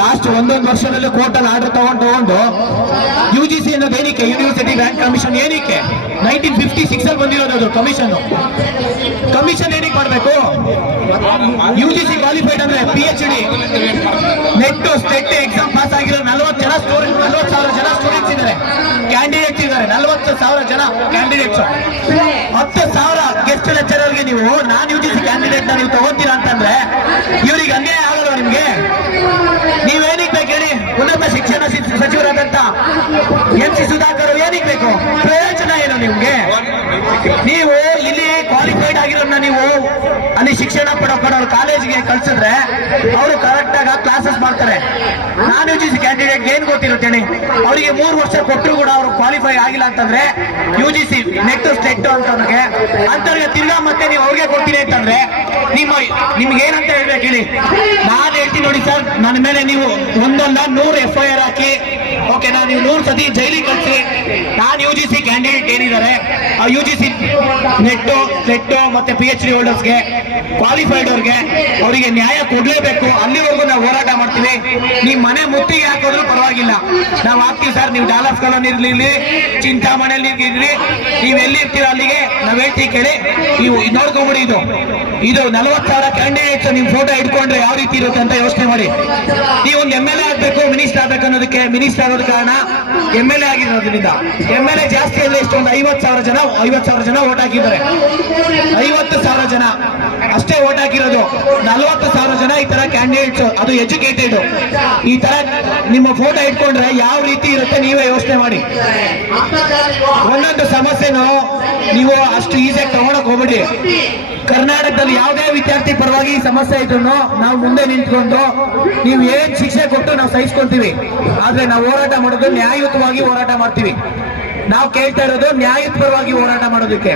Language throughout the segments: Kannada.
ಲಾಸ್ಟ್ ಒಂದೊಂದು ವರ್ಷದಲ್ಲಿ ಕೋರ್ಟಲ್ಲಿ ಆರ್ಡರ್ ತಗೊಂಡು ತಗೊಂಡು ಯು ಜಿ ಸಿ ಅನ್ನೋದು ಏನಕ್ಕೆ? ಯೂನಿವರ್ಸಿಟಿ ರ್ಯಾಂಕ್ ಕಮಿಷನ್ ಏನಕ್ಕೆ? ನೈನ್ಟೀನ್ ಫಿಫ್ಟಿ ಸಿಕ್ಸ್ ಅಲ್ಲಿ ಬಂದಿರೋದು ಕಮಿಷನ್ ಕಮಿಷನ್ ಏನಕ್ಕೆ ಮಾಡಬೇಕು? ಯು ಜಿ ಸಿ ಕ್ವಾಲಿಫೈಡ್ ಅಂದ್ರೆ P H D NET SET exam pass ಆಗಿರೋ ನಲ್ವತ್ತು ಜನ ಸ್ಟೂಡೆಂಟ್ ನಲ್ವತ್ತು ಸಾವಿರ ಜನ ಸ್ಟೂಡೆಂಟ್ಸ್ ಇದ್ದಾರೆ. ಕ್ಯಾಂಡಿಡೇಟ್ಸ್ ಇದ್ದಾರೆ. ನಲ್ವತ್ತು ಸಾವಿರ ಜನ ಕ್ಯಾಂಡಿಡೇಟ್ಸ್ ಹತ್ತು ಸಾವಿರ ಗೆಸ್ಟ್ ಲೆಕ್ಚರರ್ಗೆ ನೀವು, non U G C candidate ನೀವು ತಗೋತೀರಾ ಅಂತಂದ್ರೆ, ಇವ್ರಿಗೆ ಅನ್ಯಾಯ ಆಗೋದು ನಿಮ್ಗೆ ನೀವೇನಿಗೆ ಬೇಕು ಹೇಳಿ ಉನ್ನತ ಶಿಕ್ಷಣ ಸಚಿವರಾದಂತ ಎಂ ಸಿ ಸುಧಾಕರ್ ಏನಕ್ಕೆ ಬೇಕು? ಪ್ರಯೋಜನ ಏನು ನಿಮ್ಗೆ? ನೀವು ಅಲ್ಲಿ ಶಿಕ್ಷಣ ಪಡೋ ಕಾಲೇಜಿಗೆ ಕಳ್ಸಿದ್ರೆ ಅವರು ಕರೆಕ್ಟ್ ಆಗಿ ಕ್ಲಾಸಸ್ ಮಾಡ್ತಾರೆ. Non U G C candidate ಏನ್ ಗೊತ್ತಿರುತ್ತೆ ಹೇಳಿ ಅವರಿಗೆ ಮೂರು ವರ್ಷ ಕೊಟ್ಟರು ಕೂಡ ಅವರು ಕ್ವಾಲಿಫೈ ಆಗಿಲ್ಲ ಅಂತಂದ್ರೆ U G C next SET ಅಂತವ್ರಿಗೆ ಅಂತವ್ರಿಗೆ ತಿರ್ಗಾ ಮತ್ತೆ ನೀವು ಅವ್ರಿಗೆ ಕೊಡ್ತೀನಿ ಅಂತಂದ್ರೆ ನಿಮ್ಮ ನಿಮ್ಗೆ ಏನಂತ ಹೇಳ್ಬೇಕು ಹೇಳಿ? ನಾನ್ ಹೇಳ್ತೀನಿ ನೋಡಿ ಸರ್, ನನ್ನ ಮೇಲೆ ನೀವು ಒಂದಲ್ಲ ನೂರು ಎಫ್ ಐ ಆರ್ ಹಾಕಿ ಓಕೆ ನಾನು ನೀವು ನೂರು ಸತಿ ಜೈಲಿಗೆ ಕಳಿಸಿ, ನಾನು ಯು ಜಿ ಸಿ ಕ್ಯಾಂಡಿಡೇಟ್ ಏನಿದ್ದಾರೆ, ಆ U G C NET SET ಮತ್ತೆ ಪಿ ಎಚ್ ಡಿ ಹೋಲ್ಡರ್ಸ್ಗೆ ಕ್ವಾಲಿಫೈಡ್ ಅವ್ರಿಗೆ, ಅವರಿಗೆ ನ್ಯಾಯ ಕೊಡ್ಲೇಬೇಕು. ಅಲ್ಲಿವರೆಗೂ ನಾವು ಹೋರಾಟ ಮಾಡ್ತೀವಿ. ನೀವು ಮನೆ ಮುತ್ತಿಗೆ ಹಾಕೋದ್ರು ಪರವಾಗಿಲ್ಲ. ನಾವು ಹಾಕ್ತೀವಿ ಸರ್, ನೀವು ಡಾಲರ್ಸ್ ಕಾಲೋನಿ ಇರ್ಲಿ ಚಿಂತಾಮಣೆಯಲ್ಲಿ ಇರ್ಲಿ, ನೀವು ಎಲ್ಲಿ ಇರ್ತೀರ ಅಲ್ಲಿಗೆ ನಾವ್ ಹೇಳ್ತೀವಿ ಕೇಳಿ. ನೀವು ನೋಡ್ಕೊಂಬಿಡಿ ಇದು. ಇದು ನಲವತ್ತು ಸಾವಿರ ಕ್ಯಾಂಡಿಡೇಟ್ಸ್ ನಿಮ್ ಫೋಟೋ ಇಟ್ಕೊಂಡ್ರೆ ಯಾವ ರೀತಿ ಇರುತ್ತೆ ಅಂತ ಯೋಚನೆ ಮಾಡಿ. ನೀವು ಒಂದು ಎಂ ಎಲ್ ಎ ಆಗ್ಬೇಕು ಮಿನಿಸ್ಟರ್ ಆಗ್ಬೇಕು ಅನ್ನೋದಕ್ಕೆ ಮಿನಿಸ್ಟರ್ ಆಗೋದ್ ಕಾರಣ ಎಂ ಎಲ್ ಎ ಆಗಿರೋದ್ರಿಂದ. ಎಂ ಎಲ್ ಎ ಜಾಸ್ತಿ ಅಂದ್ರೆ ಇಷ್ಟೊಂದು ಐವತ್ತು ಸಾವಿರ ಜನ, ಐವತ್ತು ಸಾವಿರ ಜನ ಓಟ್ ಹಾಕಿದ್ದಾರೆ. ಐವತ್ತು ಸಾವಿರ ಜನ. ಅಷ್ಟೇ ಓಟ್ ಹಾಕಿರೋದು. ನಲವತ್ತು ಸಾವಿರ ಜನ ಈ ತರ ಕ್ಯಾಂಡಿಡೇಟ್ಸ್ ಅದು ಎಜುಕೇಟೆಡ್ ಈ ತರ ನಿಮ್ಮ ಫೋಟೋ ಇಟ್ಕೊಂಡ್ರೆ ಯಾವ ರೀತಿ ಇರುತ್ತೆ ನೀವೇ ಯೋಚನೆ ಮಾಡಿ. ಒಂದೊಂದು ಸಮಸ್ಯೆನೂ ನೀವು ಅಷ್ಟು ಈಸಿಯಾಗಿ ತಗೊಳಕ್ ಹೋಗ್ಬಿಡಿ. ಕರ್ನಾಟಕದಲ್ಲಿ ಯಾವುದೇ ವಿದ್ಯಾರ್ಥಿ ಪರವಾಗಿ ಸಮಸ್ಯೆ ಇದ್ರು ನಾವು ಮುಂದೆ ನಿಂತ್ಕೊಂಡು ನೀವು ಏನ್ ಶಿಕ್ಷೆ ಕೊಟ್ಟು ನಾವು ಸಹಿಸ್ಕೊಂತೀವಿ. ಆದ್ರೆ ನಾವು ಹೋರಾಟ ಮಾಡೋದು ನ್ಯಾಯಯುತವಾಗಿ ಹೋರಾಟ ಮಾಡ್ತೀವಿ. ನಾವು ಕೇಳ್ತಾ ಇರೋದು ನ್ಯಾಯಪರವಾಗಿ ಹೋರಾಟ ಮಾಡೋದಕ್ಕೆ.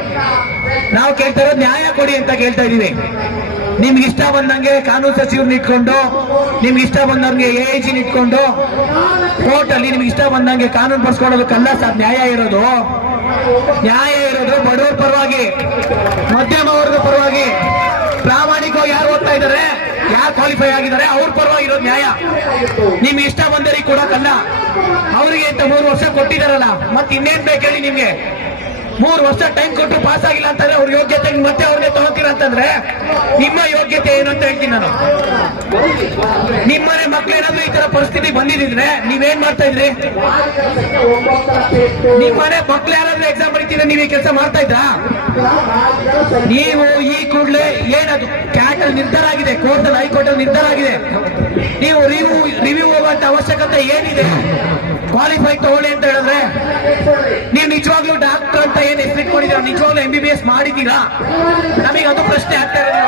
ನಾವು ಕೇಳ್ತಾ ಇರೋದು ನ್ಯಾಯ ಕೊಡಿ ಅಂತ ಕೇಳ್ತಾ ಇದೀವಿ ನಿಮ್ಗೆ ಇಷ್ಟ ಬಂದಂಗೆ ಕಾನೂನು ಸಚಿವರನ್ನ ಇಟ್ಕೊಂಡು, ನಿಮ್ಗೆ ಇಷ್ಟ ಬಂದಂಗೆ ಎ ಐ ಜಿನ ಇಟ್ಕೊಂಡು ಕೋರ್ಟ್ ಅಲ್ಲಿ ನಿಮ್ಗೆ ಇಷ್ಟ ಬಂದಂಗೆ ಕಾನೂನು ಬರ್ಸ್ಕೊಳ್ಳೋದಕ್ಕಲ್ಲ ಸರ್, ನ್ಯಾಯ ಇರೋದು. ನ್ಯಾಯ ಇರೋದು ಬಡವರ ಪರವಾಗಿ ಮಧ್ಯಮ ವರ್ಗದ ಪರವಾಗಿ. ಪ್ರಾಮಾಣಿಕವಾಗಿ ಯಾರು ಓದ್ತಾ ಇದ್ದಾರೆ? ಯಾರು ಕ್ವಾಲಿಫೈ ಆಗಿದ್ದಾರೆ, ಅವ್ರ ಪರವಾಗಿರೋ ನ್ಯಾಯ. ನಿಮ್ಗೆ ಇಷ್ಟ ಬಂದರಿಗೆ ಕೊಡಕ್ಕಲ್ಲ ಅವರಿಗೆ ಅಂತ ಮೂರು ವರ್ಷ ಕೊಟ್ಟಿದಾರಲ್ಲ, ಮತ್ತೆ ಇನ್ನೇನ್ ಬೇಕು ಹೇಳಿ ನಿಮ್ಗೆ. ಮೂರು ವರ್ಷ ಟೈಮ್ ಕೊಟ್ಟು ಪಾಸ್ ಆಗಿಲ್ಲ ಅಂತಂದ್ರೆ ಅವ್ರ ಯೋಗ್ಯತೆ ಮತ್ತೆ ಅವ್ರಿಗೆ ತಗೋತೀರಾ ಅಂತಂದ್ರೆ ನಿಮ್ಮ ಯೋಗ್ಯತೆ ಏನು ಅಂತ ಹೇಳ್ತೀನಿ ನಾನು. ನಿಮ್ಮನೆ ಏನಾದ್ರು ಈ ತರ ಪರಿಸ್ಥಿತಿ ಬಂದಿದ್ರೆ ನೀವೇನ್ ಮಾಡ್ತಾ ಇದ್ರಿ? ನಿಮ್ಮನೆ ಮಕ್ಳು ಯಾರಾದ್ರೂ ಎಕ್ಸಾಮ್ ನೀವು ಈ ಕೆಲಸ ಮಾಡ್ತಾ ಇದ್ರಾ? ನೀವು ಈ ಕೂಡಲೇ ಏನದು ಕ್ಯಾಟಲ್ ನಿರ್ಧಾರ ಆಗಿದೆ ಕೋರ್ಟ್ ಅಲ್ಲಿ ಹೈಕೋರ್ಟ್ ಅಲ್ಲಿ ನಿರ್ಧಾರ ಆಗಿದೆ. ನೀವು ರಿವ್ಯೂ ರಿವ್ಯೂ ಹೋಗುವಂತ ಅವಶ್ಯಕತೆ ಏನಿದೆ? ಕ್ವಾಲಿಫೈ ತಗೊಳ್ಳಿ ಅಂತ ಹೇಳಿದ್ರೆ, ನೀವು ನಿಜವಾಗ್ಲೂ ಡಾಕ್ಟರ್ ಅಂತ ಏನ್ ಹೆಸರು ಇಟ್ಕೊಂಡಿದ್ದೀರಾ? ನಿಜವಾಗ್ಲೂ ಎಂ ಬಿ ಬಿ ಎಸ್ ಮಾಡಿದ್ದೀರಾ? ನಮಗೆ ಅದು ಪ್ರಶ್ನೆ ಆಗ್ತಾ ಇರೋದು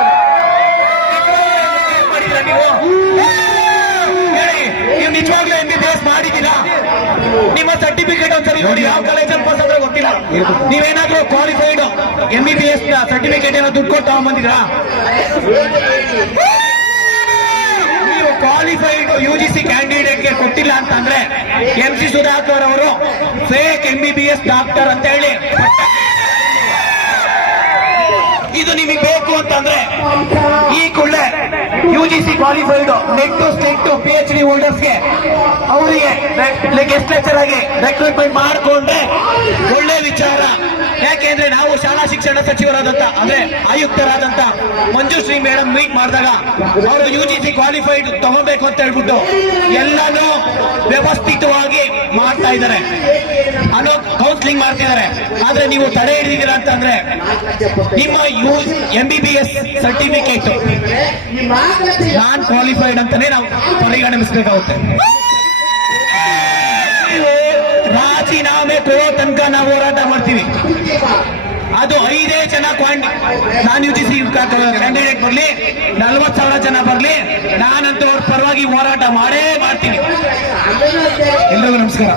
ನೀವು? ನೀವು ನಿಜವಾಗ್ಲೂ ಎಂ ಬಿ ಬಿ ಎಸ್ ನಿಮ್ಮ ಸರ್ಟಿಫಿಕೇಟ್ ಒಂದ್ಸರಿ ನೋಡಿ, ಯಾವ ಕಾಲೇಜಲ್ಲಿ ಪಾಸ್ ಆದ್ರೆ ಗೊತ್ತಿಲ್ಲ. ನೀವೇನಾದ್ರೂ qualified M B B S certificate ಏನೋ ದುಡ್ಡು ಕೊಟ್ಟು ತಗೊಂಡ್ಬಂದಿದ್ರಾ ನೀವು ಕ್ವಾಲಿಫೈಡ್ ಯು ಜಿ ಸಿ ಕ್ಯಾಂಡಿಡೇಟ್ಗೆ ಕೊಟ್ಟಿಲ್ಲ ಅಂತಂದ್ರೆ ಎಂ ಸಿ ಸುಧಾಕರ್ ಅವರು fake M B B S doctor ಅಂತ ಹೇಳಿ ಇದು ನಿಮಗೆ ಬೇಕು ಅಂತಂದ್ರೆ ಈ ಕೂಡಲೇ U G C qualified NET state P H D ಹೋಲ್ಡರ್ಸ್ಗೆ ಅವರಿಗೆ ಗೆಸ್ಟ್ ಲೆಕ್ಚರ್ ಆಗಿ ರೆಕ್ರೂಟ್ಮೆಂಟ್ ಮಾಡಿಕೊಂಡ್ರೆ ಒಳ್ಳೆ ವಿಚಾರ. ಯಾಕೆಂದ್ರೆ ನಾವು ಶಾಲಾ ಶಿಕ್ಷಣ ಸಚಿವರಾದಂತ, ಅಂದ್ರೆ ಆಯುಕ್ತರಾದಂತ ಮಂಜುಶ್ರೀ ಮೇಡಮ್ ಮೀಟ್ ಮಾಡಿದಾಗ ಅವರು ಯು ಜಿ ಸಿ ಕ್ವಾಲಿಫೈಡ್ ತಗೋಬೇಕು ಅಂತ ಹೇಳ್ಬಿಟ್ಟು ಎಲ್ಲಾನು ವ್ಯವಸ್ಥಿತವಾಗಿ ಮಾಡ್ತಾ ಇದ್ದಾರೆ. ಅನ್ನೋ ಕೌನ್ಸಿಲಿಂಗ್ ಮಾಡ್ತಿದ್ದಾರೆ ಆದ್ರೆ ನೀವು ತಡೆ ಹಿಡಿದಿದ್ದೀರಾ ಅಂತಂದ್ರೆ ನಿಮ್ಮ use M B B S certificate non qualified ಅಂತಾನೆ ನಾವು ಪರಿಗಣಿಸಬೇಕಾಗುತ್ತೆ. ರಾಜೀನಾಮೆ ಕೊಡೋ ತನಕ ನಾವು ಹೋರಾಟ ಮಾಡ್ತೀವಿ. ಅದು ಐದೇ ಜನ ನಾನ್ ಯು ಸಿ ಕ್ಯಾಂಡಿಡೇಟ್ ಬರ್ಲಿ ನಲ್ವತ್ ಸಾವಿರ ಜನ ಬರ್ಲಿ, ನಾನಂತೂ ಅವ್ರ ಹೋರಾಟ ಮಾಡೇ ಮಾಡ್ತೀನಿ. ಎಲ್ಲರಿಗೂ ನಮಸ್ಕಾರ.